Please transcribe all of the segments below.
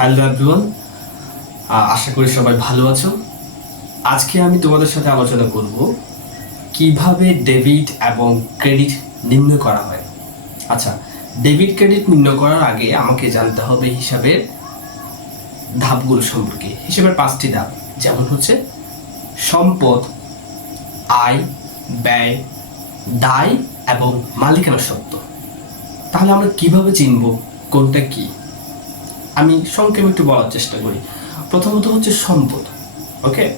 Hello everyone আশা করি সবাই ভালো আছো। আজকে আমি তোমাদের সাথে আলোচনা করব কীভাবে ডেবিট এবং ক্রেডিট নির্ণয় করা হয়। আচ্ছা ডেবিট ক্রেডিট নির্ণয় করার আগে আমাকে জানতে হবে হিসাবের ধাপগুলো সম্পর্কে। হিসাবের পাঁচটি ধাপ, যেমন হচ্ছে সম্পদ, আয়, ব্যয়, দায় এবং মালিকানা সত্ত্ব। তাহলে আমরা কীভাবে চিনব কোনটা কি? আমি সংক্ষেপে একটু বলার চেষ্টা করি। প্রথমত হচ্ছে সম্পদ, ওকে?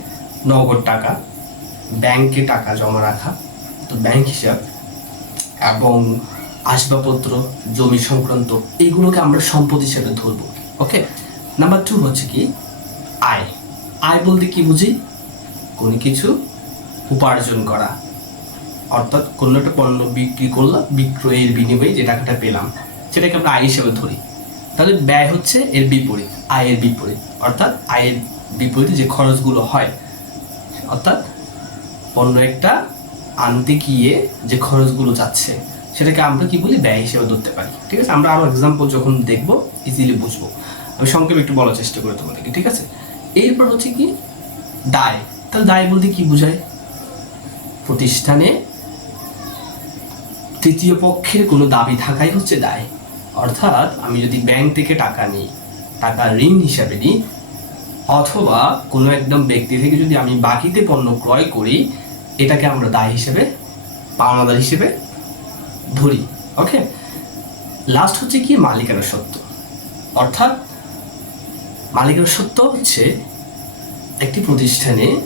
নগদ টাকা, ব্যাংকে টাকা জমা রাখা, তো ব্যাংক হিসাব, এবং আসবাবপত্র, জমি সংক্রান্ত, এইগুলোকে আমরা সম্পদ হিসেবে ধরবো, ওকে? নাম্বার টু হচ্ছে কি? আয়। আয় বলতে কি বুঝি? কোনো কিছু উপার্জন করা। অর্থাৎ কোনো একটা পণ্য বিক্রি করলাম, বিক্রয়ের বিনিময়ে যে টাকাটা পেলাম, সেটাকে আমরা আয় হিসেবে ধরি। তাহলে ব্যয় হচ্ছে এর বিপরীত আয়ের বিপরীত। অর্থাৎ আয়ের বিপরীতে যে খরচগুলো হয়, অর্থাৎ অন্য একটা আনতে গিয়ে যে খরচগুলো যাচ্ছে, সেটাকে আমরা কি বলি? ব্যয় হিসেবে ধরতে পারি। ঠিক আছে? আমরা আরও এক্সাম্পল যখন দেখব ইজিলি বুঝব। আমি সংক্ষেপে একটু বলার চেষ্টা করি তোমাদেরকে, ঠিক আছে? এরপর হচ্ছে কি? দায়। তাহলে দায় বলতে কি বোঝায়? প্রতিষ্ঠানে তৃতীয় পক্ষের কোনো দাবি থাকাই হচ্ছে দায়। অর্থাৎ আমি যদি ব্যাংক থেকে টাকা নিই, টাকা ঋণ হিসাবে নিই, অথবা কোনো একদম ব্যক্তি থেকে যদি আমি বাকিতে পণ্য ক্রয় করি, এটাকে আমরা দায় হিসেবে, পাওনাদার হিসেবে ধরি ওকে লাস্ট হচ্ছে কি? মালিকানা সত্য। অর্থাৎ মালিকানা সত্য হচ্ছে একটি প্রতিষ্ঠানে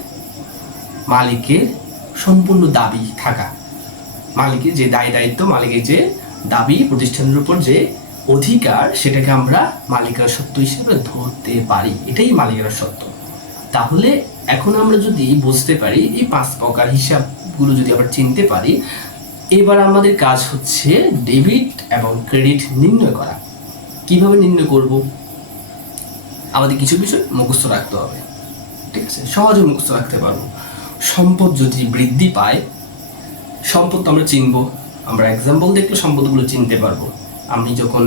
মালিকের সম্পূর্ণ দাবি থাকা। মালিকের যে দায় দায়িত্ব, মালিকের যে দাবি প্রতিষ্ঠানের উপর যে অধিকার সেটাকে আমরা মালিকার সত্য হিসেবে ধরতে পারি। এটাই মালিকার সত্য। তাহলে এখন আমরা যদি বুঝতে পারি, এই পাঁচ প্রকার হিসাবগুলো যদি আমরা চিনতে পারি, এবার আমাদের কাজ হচ্ছে ডেবিট এবং ক্রেডিট নির্ণয় করা। কীভাবে নির্ণয় করব? আমাদের কিছু বিষয় মুখস্থ রাখতে হবে। ঠিক আছে? সহজে মুখস্থ রাখতে পারব। সম্পদ যদি বৃদ্ধি পায়, সম্পদ তো আমরা চিনবো। আমরা এক্সাম্পল দেখলে সম্পদগুলো চিনতে পারব। আমি যখন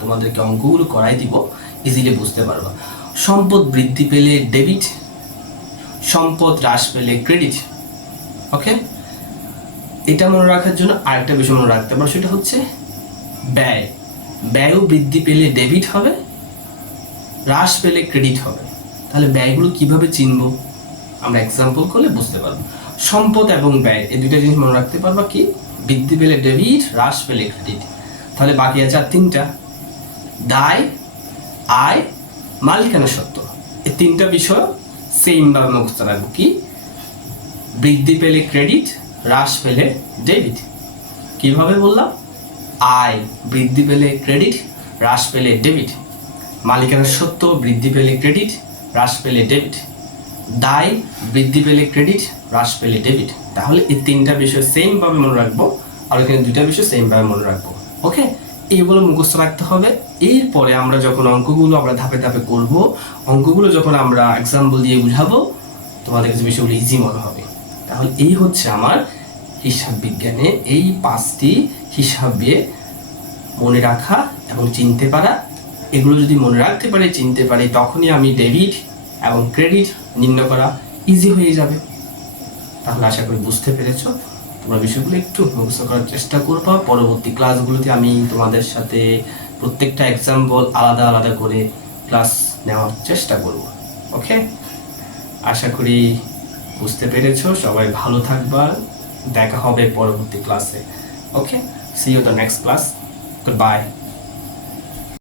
তোমাদেরকে অঙ্কগুলো করাই দিব ইজিলি বুঝতে পারব। সম্পদ বৃদ্ধি পেলে ডেবিট সম্পদ হ্রাস পেলে ক্রেডিট ওকে এটা মনে রাখার জন্য আরেকটা বিষয় মনে রাখতে পারো, সেটা হচ্ছে ব্যয়। ব্যয়ও বৃদ্ধি পেলে ডেবিট হবে, হ্রাস পেলে ক্রেডিট হবে। তাহলে ব্যয়গুলো কীভাবে চিনবো? আমরা এক্সাম্পল করলে বুঝতে পারব। সম্পদ এবং ব্যয়, এই দুইটা জিনিস মনে রাখতে পারবা কি? বৃদ্ধি পেলে ডেবিট হ্রাস পেলে ক্রেডিট। তাহলে বাকি আছে আর তিনটা। দায়, আয় মালিকানা সত্য? এই তিনটা বিষয় সেম ভাবে মুখস্থ রাখব কি? বৃদ্ধি পেলে ক্রেডিট, হ্রাস পেলে ডেবিট কীভাবে বললাম? আয়, বৃদ্ধি পেলে ক্রেডিট, হ্রাস পেলে ডেবিট মালিকানা সত্য? বৃদ্ধি পেলে ক্রেডিট, হ্রাস পেলে ডেবিট দায় বৃদ্ধি পেলে ক্রেডিট, হ্রাস পেলে ডেবিট। তাহলে এই তিনটা বিষয় সেম ভাবে মনে রাখব, আর এখানে দুইটা বিষয় সেম ভাবে মনে রাখব। ওকে? এইগুলো মুখস্থ রাখতে হবে। এরপরে আমরা যখন অঙ্কগুলো আমরা ধাপে ধাপে করব, অঙ্কগুলো যখন আমরা এক্সাম্পল দিয়ে বুঝাবো, তোমাদের কাছে বিষয়গুলো ইজি মনে হবে। তাহলে এই হচ্ছে আমার হিসাব বিজ্ঞানে এই পাঁচটি হিসাবে মনে রাখা এবং চিনতে পারা। এগুলো যদি মনে রাখতে পারি, চিনতে পারে, তখনই আমি ডেবিট এবং ক্রেডিট নির্ণয় করা ইজি হয়ে যাবে। তাহলে আশা করি বুঝতে পেরেছ। তোমরা বিষয়গুলো একটু মুখস্থ করার চেষ্টা করবা। পরবর্তী ক্লাসগুলোতে আমি তোমাদের সাথে প্রত্যেকটা এক্সাম্পল আলাদা আলাদা করে ক্লাস নেওয়ার চেষ্টা করব। ওকে আশা করি বুঝতে পেরেছ। সবাই ভালো থাকবা। দেখা হবে পরবর্তী ক্লাসে okay see you the next class good bye